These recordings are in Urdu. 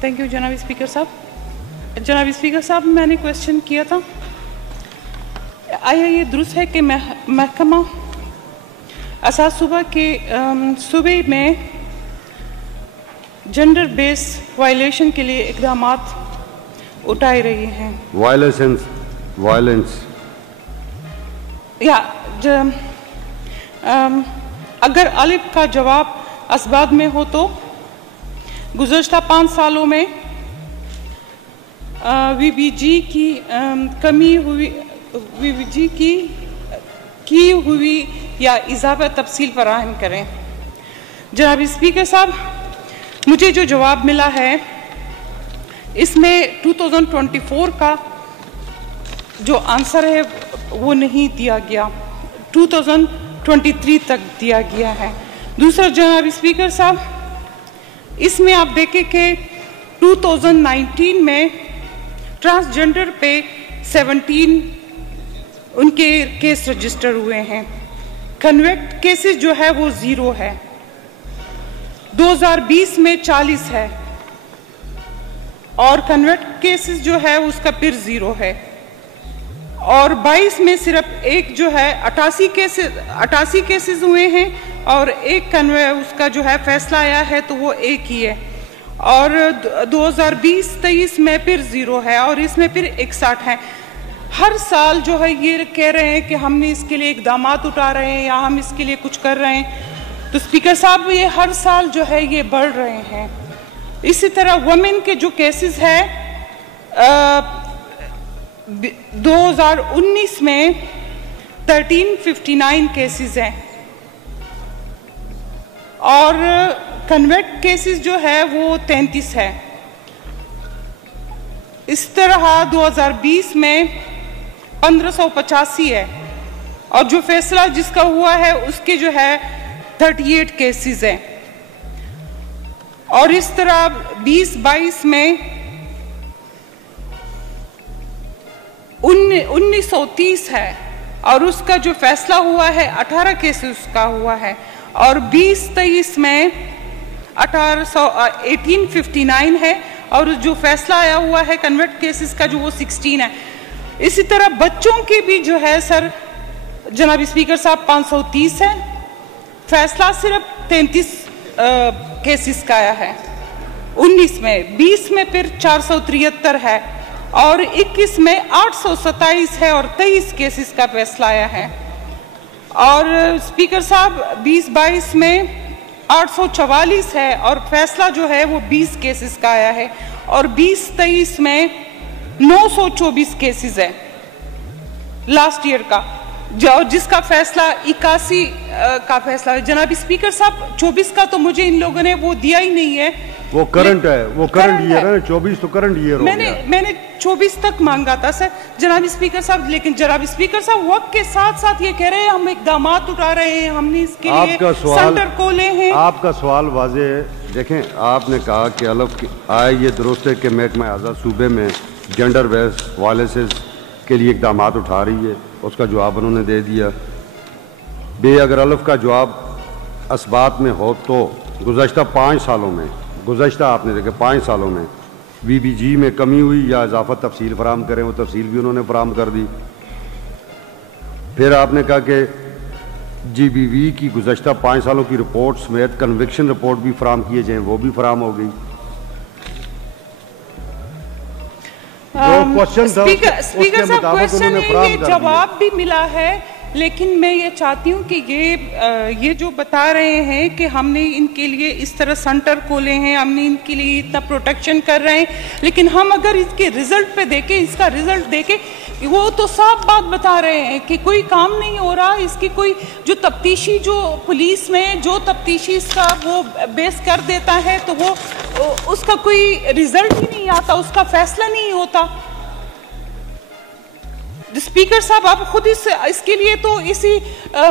تھینک یو جناب اسپیکر صاحب. جناب اسپیکر صاحب میں نے کوشچن کیا تھا, آیا یہ درست ہے کہ محکمہ اساس صوبہ کے صوبے میں جنڈر بیس وائلیشن کے لیے اقدامات اٹھائے رہی ہیں؟ وائلنس یا اگر الف کا جواب اسباب میں ہو تو گزشتہ 5 سالوں میں وی بی جی کی کمی ہوئی, وی بی جی کی ہوئی یا اضافہ تفصیل فراہم کریں. جناب اسپیکر صاحب مجھے جو جواب ملا ہے اس میں 2024 کا جو آنسر ہے وہ نہیں دیا گیا, 2023 تک دیا گیا ہے. دوسرا جناب اسپیکر صاحب اس میں آپ دیکھیں کہ 2019 میں ٹرانسجنڈر پہ 17 ان کے کیس رجسٹر ہوئے ہیں, کنویکٹ کیسز جو ہے وہ 0 ہے. 2020 میں 40 ہے اور کنویکٹ کیسز جو ہے اس کا پھر 0 ہے. اور 22 میں صرف ایک جو ہے 88 کیسز ہوئے ہیں اور ایک اس کا جو ہے فیصلہ آیا ہے تو وہ ایک ہی ہے. اور 2020-23 میں پھر 0 ہے اور اس میں پھر 61 ہے. ہر سال جو ہے یہ کہہ رہے ہیں کہ ہم نے اس کے لیے اقدامات اٹھا رہے ہیں یا ہم اس کے لیے کچھ کر رہے ہیں, تو اسپیکر صاحب یہ ہر سال جو ہے یہ بڑھ رہے ہیں. اسی طرح وومن کے جو کیسز ہے 2019 میں 1359 کیسز ہیں اور کنویکٹ کیسز جو ہے وہ 33 ہے. اس طرح 2020 میں 1585 ہے اور جو فیصلہ جس کا ہوا ہے اس کے جو ہے 38 کیسز ہیں. اور اس طرح 2022 میں 1930 ہے اور اس کا جو فیصلہ ہوا ہے 18 کیسز کا ہوا ہے. اور 2023 میں 1859 ہے اور جو فیصلہ آیا ہوا ہے کنویکٹ کیسز کا جو وہ 16 ہے. اسی طرح بچوں کی بھی جو ہے سر جناب اسپیکر صاحب 530 ہے, فیصلہ صرف 33 کیسز کا آیا ہے 19 میں. 20 میں پھر 473 ہے اور 21 میں 827 ہے اور 23 کیسز کا فیصلہ آیا ہے. اور اسپیکر صاحب 2022 میں 844 ہے اور فیصلہ جو ہے وہ 20 کیسز کا آیا ہے. اور 2023 میں 924 کیسز ہے لاسٹ ایئر کا, جس کا فیصلہ 81 کا فیصلہ ہے. جناب اسپیکر صاحب 24 کا تو مجھے ان لوگوں نے وہ دیا ہی نہیں ہے, وہ کرنٹ ہے, وہ کرنٹ ایئر ہے. 24 تو کرنٹ ایئر ہو گیا. میں نے 24 تک مانگا تھا سر جناب اسپیکر صاحب, لیکن جناب اسپیکر صاحب وقت کے ساتھ ساتھ یہ کہہ رہے ہیں ہم اقدامات اٹھا رہے ہیں, ہم نے اس کے لیے سینٹر کھولے ہیں. آپ کا سوال واضح ہے. دیکھیں آپ نے کہا کہ الف آئے یہ درست ہے کہ محکمہ آزاد صوبے میں جنڈر بیس وائلنس کے لیے اقدامات اٹھا رہی ہے, اس کا جواب انہوں نے دے دیا. اگر الف کا جواب اسبات میں ہو تو گزشتہ 5 سالوں میں, گزشتہ آپ نے دیکھا 5 سالوں میں وی بی جی میں کمی ہوئی یا اضافہ تفصیل فراہم کریں, وہ تفصیل بھی انہوں نے فراہم کر دی. پھر آپ نے کہا کہ جی بی وی کی گزشتہ 5 سالوں کی رپورٹ سمیت کنوکشن رپورٹ بھی فراہم کیے جائیں, وہ بھی فراہم ہو گئی. اسپیکر صاحب کوشچن ہے, یہ جواب بھی ملا ہے, لیکن میں یہ چاہتی ہوں کہ یہ جو بتا رہے ہیں کہ ہم نے ان کے لیے اس طرح سینٹر کھولے ہیں, ہم نے ان کے لیے اتنا پروٹیکشن کر رہے ہیں, لیکن ہم اگر اس کے رزلٹ پہ دیکھیں, اس کا رزلٹ دیکھیں, وہ تو صاف بات بتا رہے ہیں کہ کوئی کام نہیں ہو رہا. اس کی کوئی جو تفتیشی جو پولیس میں جو تفتیشی اس کا وہ بیس کر دیتا ہے تو وہ اس کا کوئی رزلٹ ہی نہیں آتا, اس کا فیصلہ نہیں ہوتا. اسپیکر صاحب آپ خود اس کے لیے تو اسی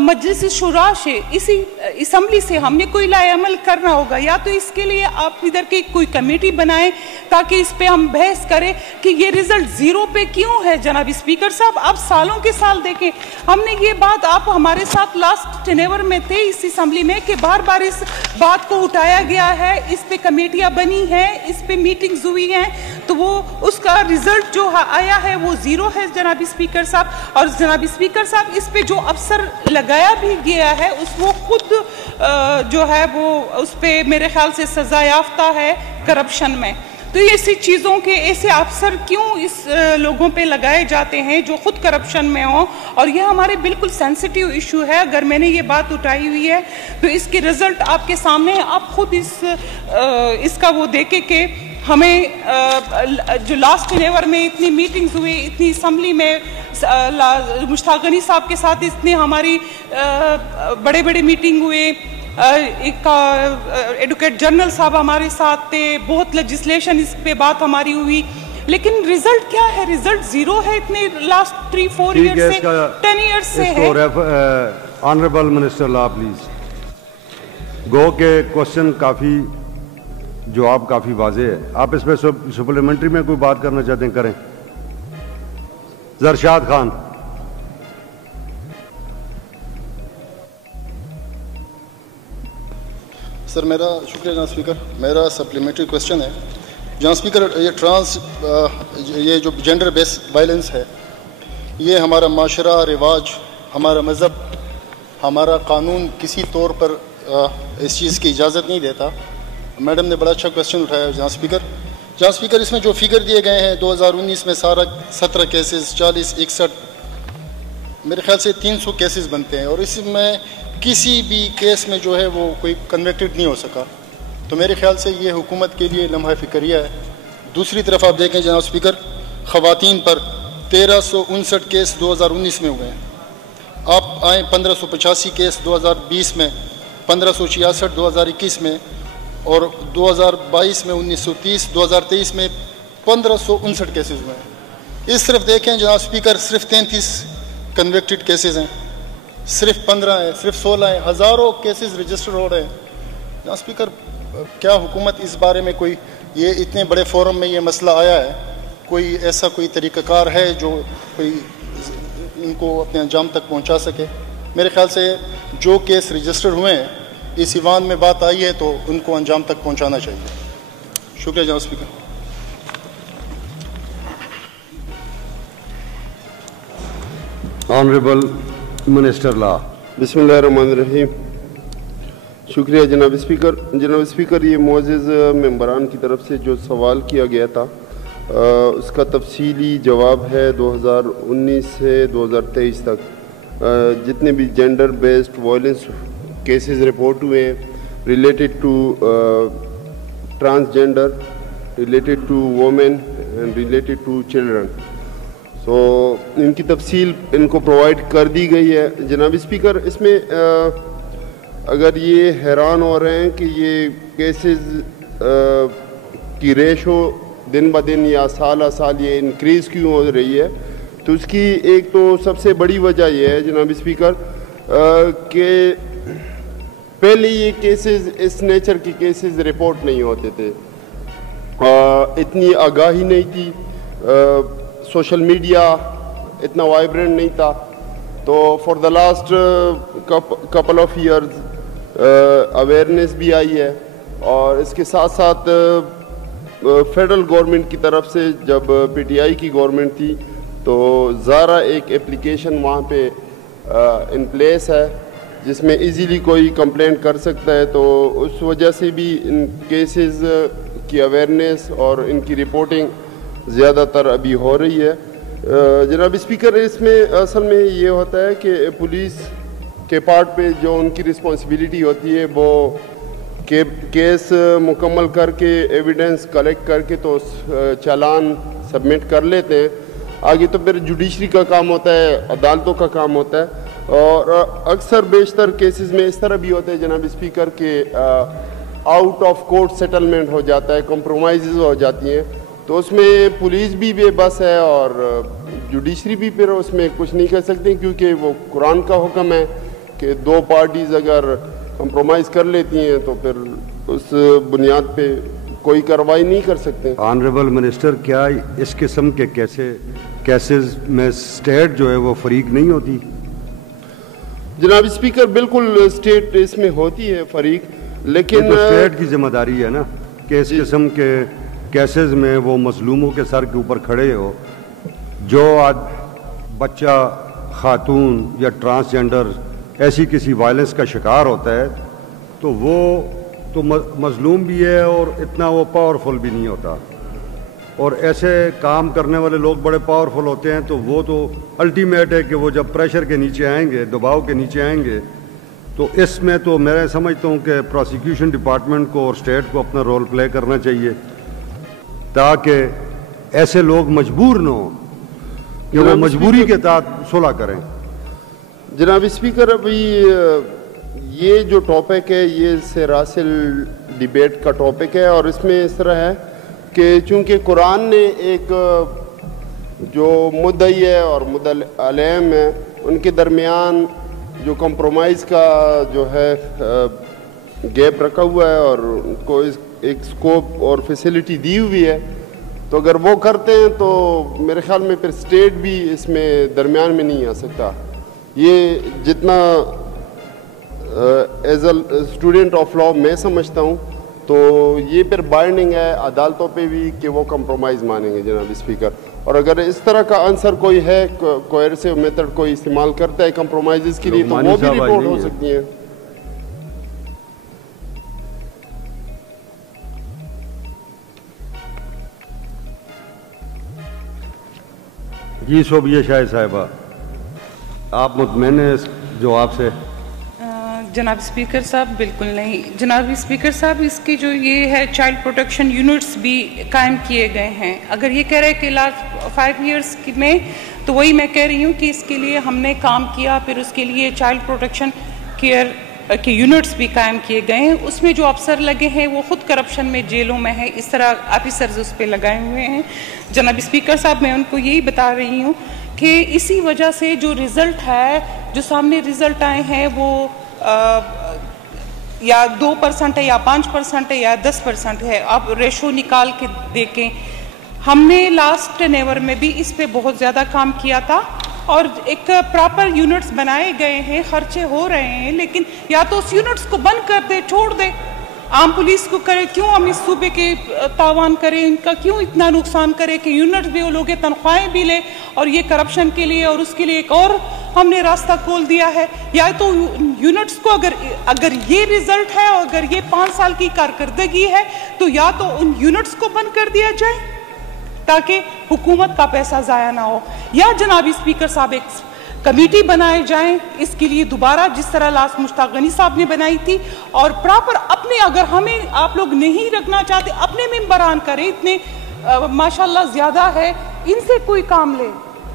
مجلس شورا سے اسی اسمبلی سے ہم نے کوئی لائے عمل کرنا ہوگا, یا تو اس کے لیے آپ ادھر کی کوئی کمیٹی بنائیں تاکہ اس پہ ہم بحث کریں کہ یہ رزلٹ زیرو پہ کیوں ہے. جناب اسپیکر صاحب, آپ سالوں کے سال دیکھیں, ہم نے یہ بات, آپ ہمارے ساتھ لاسٹ ٹینیور میں تھے اس اسمبلی میں, کہ بار بار اس بات کو اٹھایا گیا ہے, اس پہ کمیٹیاں بنی ہیں, اس پہ میٹنگز ہوئی ہیں, تو وہ اس کا رزلٹ جو آیا ہے وہ زیرو ہے جناب اسپیکر صاحب. اور جناب اسپیکر صاحب, اس پہ جو افسر لگایا بھی گیا ہے وہ خود جو ہے وہ اس پہ میرے خیال سے سزا یافتہ ہے کرپشن میں. تو یہ ایسی چیزوں کے ایسے افسر کیوں اس لوگوں پہ لگائے جاتے ہیں جو خود کرپشن میں ہوں؟ اور یہ ہمارے بالکل سینسیٹیو ایشو ہے. اگر میں نے یہ بات اٹھائی ہوئی ہے تو اس کی رزلٹ آپ کے سامنے ہے, آپ خود اس کا وہ دیکھیں کہ ہمیں جو لاسٹ ٹینیور میں اتنی میٹنگز ہوئی, اتنی اسمبلی میں مشتاق غنی صاحب کے ساتھ اتنے ہماری بڑے بڑے میٹنگ ہوئے, ایک ایڈوکیٹ جنرل صاحب ہمارے ساتھ تھے, بہت لیجسلیشن اس پہ بات ہماری ہوئی, لیکن رزلٹ کیا ہے؟ رزلٹ زیرو ہے اتنے لاسٹ 3-4 ایئر سے, 10 ایئر سے ہے. Honourable minister law please go کے کوشچن کافی, جواب کافی واضح ہے. آپ اس میں سپلیمنٹری میں کوئی بات کرنا چاہتے ہیں کریں. زرشاد خان. سر میرا شکریہ جناب اسپیکر. میرا سپلیمنٹری کوشچن ہے جناب اسپیکر, یہ جو جینڈر بیس وائلنس ہے, یہ ہمارا معاشرہ, رواج, ہمارا مذہب, ہمارا قانون کسی طور پر اس چیز کی اجازت نہیں دیتا. میڈم نے بڑا اچھا کوشچن اٹھایا جناب اسپیکر. جناب اسپیکر, اس میں جو فگر دیے گئے ہیں 2019 میں سارا 17 کیسز, 40, 61, میرے خیال سے 300 کیسز بنتے ہیں, اور اس میں کسی بھی کیس میں جو ہے وہ کوئی کنوکٹڈ نہیں ہو سکا. تو میرے خیال سے یہ حکومت کے لیے لمحہ فکریہ ہے. دوسری طرف آپ دیکھیں جناب اسپیکر, خواتین پر 1359 کیس 2019 میں ہوئے ہیں. آپ آئیں 1585 کیس 2020 میں, 1566 2021 میں, اور 2022 میں 1930, 2023 میں 1559 کیسز ہوئے ہیں. اس طرف دیکھیں جناب اسپیکر, صرف 33 کنوکٹڈ کیسز ہیں, صرف 15 ہیں, صرف 16 ہیں, ہزاروں کیسز رجسٹر ہو رہے ہیں. جناب اسپیکر, کیا حکومت اس بارے میں کوئی, یہ اتنے بڑے فورم میں یہ مسئلہ آیا ہے, کوئی ایسا کوئی طریقہ کار ہے جو کوئی ان کو اپنے انجام تک پہنچا سکے؟ میرے خیال سے جو کیس رجسٹر ہوئے ہیں, اس ایوان میں بات آئی ہے تو ان کو انجام تک پہنچانا چاہیے. شکریہ جناب اسپیکر. آنریبل منسٹر لا. بسم اللہ الرحمن الرحیم. شکریہ جناب اسپیکر. جناب اسپیکر, یہ معزز ممبران کی طرف سے جو سوال کیا گیا تھا اس کا تفصیلی جواب ہے 2019 سے 2023 تک جتنے بھی gender based violence cases report ہوئے ہیں related to transgender, related to women and related to children, so ان کی تفصیل ان کو پرووائڈ کر دی گئی ہے. جناب اسپیکر, اس میں اگر یہ حیران ہو رہے ہیں کہ یہ کیسز کی ریشو دن بہ دن یا سال سال یہ انکریز کیوں ہو رہی ہے, تو اس کی ایک تو سب سے بڑی وجہ یہ ہے جناب اسپیکر کہ پہلے یہ کیسز, اس نیچر کے کیسز رپورٹ نہیں ہوتے تھے, اتنی آگاہی نہیں تھی, سوشل میڈیا اتنا وائبرنٹ نہیں تھا. تو for the last couple of years awareness بھی آئی ہے, اور اس کے ساتھ ساتھ فیڈرل گورنمنٹ کی طرف سے جب پی ٹی آئی کی گورنمنٹ تھی تو زارا ایک اپلیکیشن وہاں پہ ان پلیس ہے جس میں ایزیلی کوئی کمپلینٹ کر سکتا ہے. تو اس وجہ سے بھی ان کیسز کی اویئرنیس اور ان کی رپورٹنگ زیادہ تر ابھی ہو رہی ہے. جناب اسپیکر, اس میں اصل میں یہ ہوتا ہے کہ پولیس کے پارٹ پہ جو ان کی رسپانسبلٹی ہوتی ہے وہ کیس مکمل کر کے ایویڈنس کلیکٹ کر کے تو چالان سبمٹ کر لیتے ہیں. آگے تو پھر جوڈیشری کا کام ہوتا ہے, عدالتوں کا کام ہوتا ہے. اور اکثر بیشتر کیسز میں اس طرح بھی ہوتا ہے جناب اسپیکر کہ آؤٹ آف کورٹ سیٹلمنٹ ہو جاتا ہے, کمپرومائزز ہو جاتی ہیں, تو اس میں پولیس بھی بے بس ہے اور جوڈیشری بھی پھر اس میں کچھ نہیں کر سکتے, کیونکہ وہ قرآن کا حکم ہے کہ دو پارٹیز اگر کمپرومائز کر لیتی ہیں تو پھر اس بنیاد پہ کوئی کارروائی نہیں کر سکتے. آنریبل منسٹر, کیا اس قسم کے کیسز میں اسٹیٹ جو ہے وہ فریق نہیں ہوتی؟ جناب اسپیکر, بالکل اسٹیٹ اس میں ہوتی ہے فریق, لیکن اسٹیٹ کی ذمہ داری ہے نا کہ اس قسم کے کیسز میں وہ مظلوموں کے سر کے اوپر کھڑے ہو. جو آج بچہ, خاتون یا ٹرانسجنڈر ایسی کسی وائلنس کا شکار ہوتا ہے تو وہ تو مظلوم بھی ہے اور اتنا وہ پاورفل بھی نہیں ہوتا, اور ایسے کام کرنے والے لوگ بڑے پاورفل ہوتے ہیں تو وہ تو الٹیمیٹ ہے کہ وہ جب پریشر کے نیچے آئیں گے, دباؤ کے نیچے آئیں گے, تو اس میں تو میں سمجھتا ہوں کہ پروسیکیوشن ڈپارٹمنٹ کو اور اسٹیٹ کو اپنا رول پلے کرنا چاہیے تاکہ ایسے لوگ مجبور نہ ہوں کہ وہ مجبوری کے تحت صلح کریں. جناب اسپیکر, ابھی یہ جو ٹاپک ہے یہ سراسل ڈیبیٹ کا ٹاپک ہے, اور اس میں اس طرح ہے کہ چونکہ قرآن نے ایک جو مدعی ہے اور مدعی علیہم ہے ان کے درمیان جو کمپرومائز کا جو ہے گیپ رکھا ہوا ہے اور ان کو ایک سکوپ اور فیسلٹی دی ہوئی ہے, تو اگر وہ کرتے ہیں تو میرے خیال میں پھر اسٹیٹ بھی اس میں درمیان میں نہیں آ سکتا. یہ جتنا as a student of law میں سمجھتا ہوں تو یہ پھر بائنڈنگ ہے عدالتوں پہ بھی کہ وہ کمپرومائز مانیں گے جناب اسپیکر. اور اگر اس طرح کا آنسر کوئی ہے, کوئرسیو میتھڈ کوئی استعمال کرتا ہے کمپرومائزز کے لیے, تو وہ بھی رپورٹ ہو سکتی ہیں. جی صوبیہ شاہ صاحبہ, آپ مطمئن ہیں اس جواب سے؟ جناب اسپیکر صاحب بالکل نہیں. جناب اسپیکر صاحب, اس کی جو یہ ہے چائلڈ پروٹیکشن یونٹس بھی قائم کیے گئے ہیں. اگر یہ کہہ رہے ہیں کہ لاسٹ 5 ایئرس میں, تو وہی میں کہہ رہی ہوں کہ اس کے لیے ہم نے کام کیا, پھر اس کے لیے چائلڈ پروٹیکشن کیئر کے یونٹس بھی قائم کیے گئے ہیں. اس میں جو افسر لگے ہیں وہ خود کرپشن میں جیلوں میں ہیں, اس طرح آفیسرز اس پہ لگائے ہوئے ہیں. جناب اسپیکر صاحب, میں ان کو یہی بتا رہی ہوں کہ اسی وجہ سے جو رزلٹ ہے, جو سامنے رزلٹ آئے ہیں وہ یا 2% ہے یا 5% ہے یا 10% ہے. آپ ریشو نکال کے دیکھیں. ہم نے لاسٹ نیور میں بھی اس پہ بہت زیادہ کام کیا تھا اور ایک پراپر یونٹس بنائے گئے ہیں, خرچے ہو رہے ہیں, لیکن یا تو اس یونٹس کو بند کر دے, چھوڑ دے, عام پولیس کو کرے, کیوں ہم اس صوبے کے تاوان کریں, ان کا کیوں اتنا نقصان کرے کہ یونٹس بھی وہ لوگ تنخواہیں بھی لے, اور یہ کرپشن کے لیے اور اس کے لیے ایک اور ہم نے راستہ کھول دیا ہے. یا تو یونٹس کو اگر یہ رزلٹ ہے اور اگر یہ 5 سال کی کارکردگی ہے تو یا تو ان یونٹس کو بند کر دیا جائے تاکہ حکومت کا پیسہ ضائع نہ ہو, یا جناب اسپیکر صاحب ایک کمیٹی بنائے جائیں اس کے لیے دوبارہ, جس طرح لاسٹ مشتاق غنی صاحب نے بنائی تھی, اور پراپر اپنے, اگر ہمیں آپ لوگ نہیں رکھنا چاہتے اپنے ممبران کریں, اتنے ماشاءاللہ زیادہ ہے, ان سے کوئی کام لے,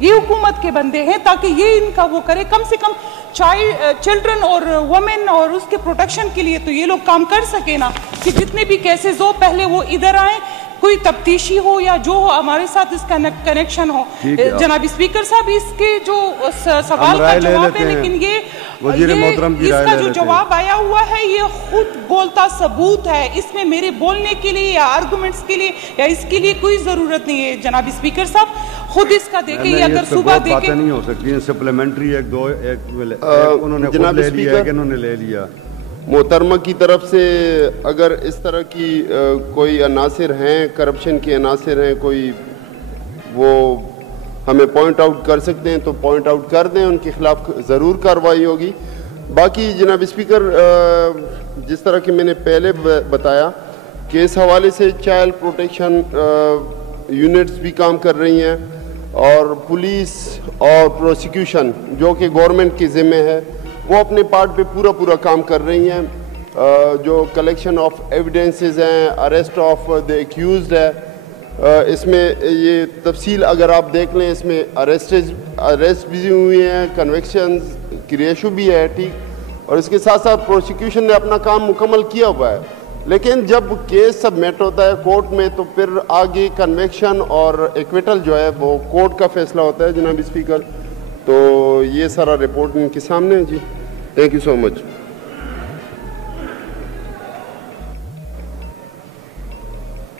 یہ حکومت کے بندے ہیں, تاکہ یہ ان کا وہ کرے. کم سے کم چلڈرن اور وومن اور اس کے پروٹیکشن کے لیے تو یہ لوگ کام کر سکے نا, کہ جتنے بھی کیسز ہو پہلے وہ ادھر آئیں, کوئی تفتیشی ہو یا جو ہو, ہمارے ساتھ اس کا کنیکشن ہو. جناب اسپیکر صاحب, اس کے جو سوال کا جواب ہے, لیکن یہ اس کا جو جواب آیا ہوا ہے یہ خود بولتا ثبوت ہے, اس میں میرے بولنے کے لیے یا آرگومنٹس کے لیے یا اس کے لیے کوئی ضرورت نہیں ہے. جناب اسپیکر صاحب خود اس کا دیکھیں, یہ اگر صبح دیکھیں نہیں ہو سکتی ہیں سپلیمنٹری, انہوں نے خود لے لیا ہے کہ انہوں نے لے لیا. محترمہ کی طرف سے اگر اس طرح کی کوئی عناصر ہیں, کرپشن کے عناصر ہیں کوئی, وہ ہمیں پوائنٹ آؤٹ کر سکتے ہیں تو پوائنٹ آؤٹ کر دیں, ان کے خلاف ضرور کارروائی ہوگی. باقی جناب اسپیکر, جس طرح کہ میں نے پہلے بتایا کہ اس حوالے سے چائلڈ پروٹیکشن یونٹس بھی کام کر رہی ہیں, اور پولیس اور پروسیکیوشن جو کہ گورنمنٹ کے ذمہ ہے وہ اپنے پارٹ پہ پورا کام کر رہی ہیں. جو کلیکشن آف ایویڈنسز ہیں, اریسٹ آف دی ایکیوزڈ ہے, اس میں یہ تفصیل اگر آپ دیکھ لیں, اس میں اریسٹ بھی ہوئی ہیں, کنوکشنز کی ریشو بھی ہے, ٹھیک, اور اس کے ساتھ ساتھ پروسیکیوشن نے اپنا کام مکمل کیا ہوا ہے. لیکن جب کیس سبمٹ ہوتا ہے کورٹ میں تو پھر آگے کنوکشن اور ایکویٹل جو ہے وہ کورٹ کا فیصلہ ہوتا ہے جناب اسپیکر. تو یہ سارا رپورٹ ان کے سامنے ہے. جی تھینک یو سو مچ.